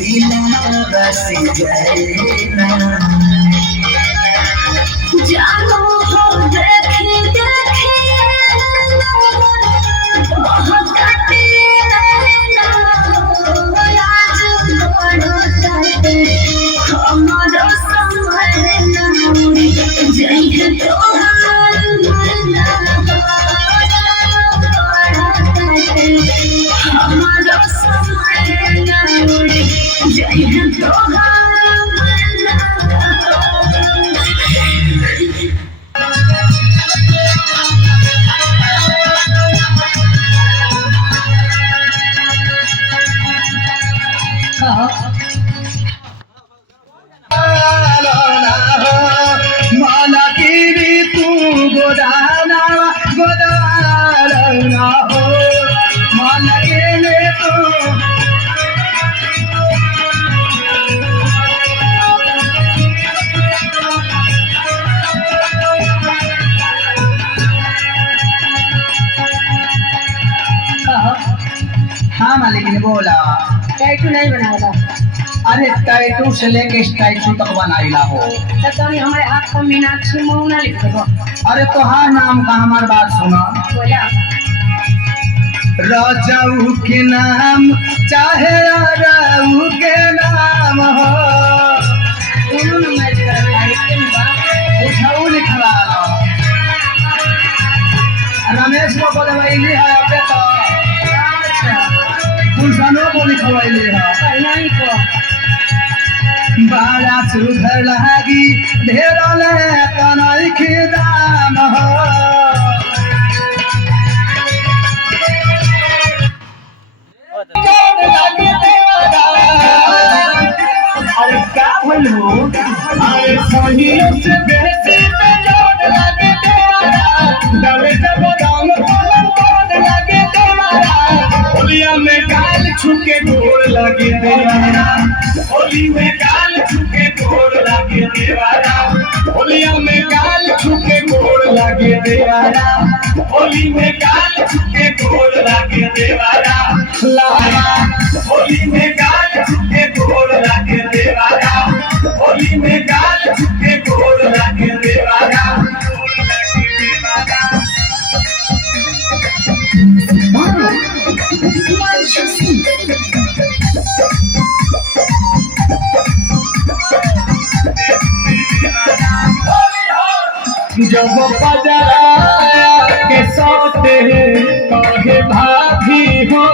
दिल बस जाए जानो हो देखे देखे बहुत काटे लाज बड़ो काटे हमारो संभलना जय तो हमारो संभलना जय तो माला की तू गोदाना गोदाना हो माला के तू हाँ मालिक ने बोला टैटू नहीं बनावला अरे टैटू से लेके स्टैचू तक बनाइला हो तब तो हमारे हाथ पर मीनाक्षी मोहना लिख देबो अरे तोहार नाम का हमार बात सुना बोला राजाऊ के नाम चाहे राऊ के नाम हो दोनों न मैच कर लाई के बा उठाऊ लिखवा रमेश को बोलवाइली है अबे तो अच्छा गुलशनो को लिखवाइली है पहला ही को बाड़ा सुधर लागी ढेर ले कनाई के दाम हो अरे क्या बोलू अरे सहियों से बेहसी पे जोड़ लगे तेरा डरे जब दाम तोड़ लगे तेरा होलिया में गाल छुके गोड़ लगे तेरा होली में गाल छुके गोड़ लगे तेरा होलिया में गाल छुके गोड़ लगे तेरा होली में गाल छुके गोड़ लगे तेरा लावा होली में गाल छुके गोड़ लगे तेरा होली में गाल छुके गोड़ लगे तेरा जब बजरा के सोते कहे भाभी हो